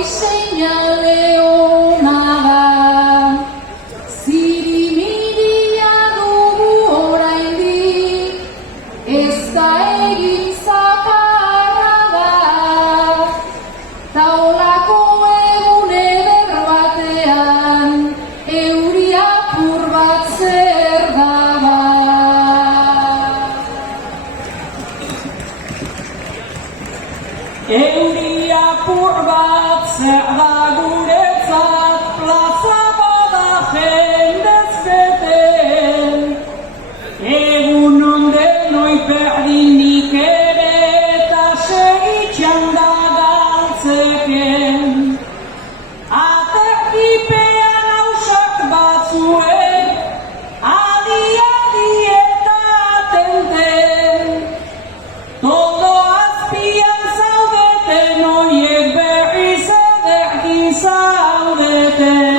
hori seinale ona da. Zirimiria dugu oraindik, ez da egin zakarra da. Taolako egun eder batean, euri apur bat zer da ba. Euri apur bat zer da guretzat, plaza bada jendez bete. Egun onden oi perdinik ere eta segitxan da galtzeken. Aterkipean hausak batzuek, adi eta atenten. Todo azpian zaudeten oiek berriz ederki zaudeten.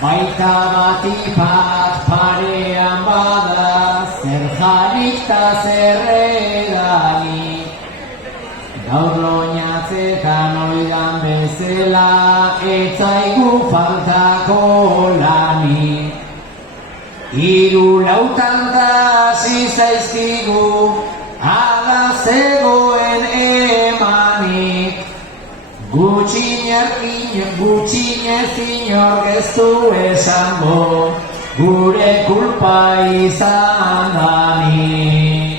Baita batipat parean bada, zer jarik ta zer edanik. Gaur loinatzetan oidan bezala, etzaigu faltako lanik. Hiru lautan da zaizkigu, ala zegoen emanik. Gutxinez inork ez du esango, gure kulpa izan danik.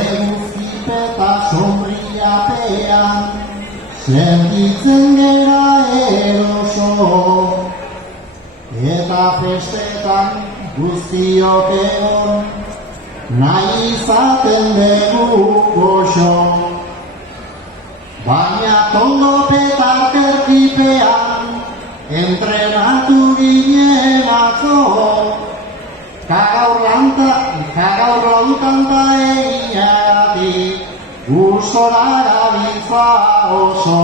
Eguzkipeta sombriapean, sentitzen gera eroso. Eta festetan guztiok egon, nahi izaten dugu goxo. Baina tondo petarterkipean, entrenatu ginen atzo. Kagaur lautanta eginagatik, gustora gabiltza oso.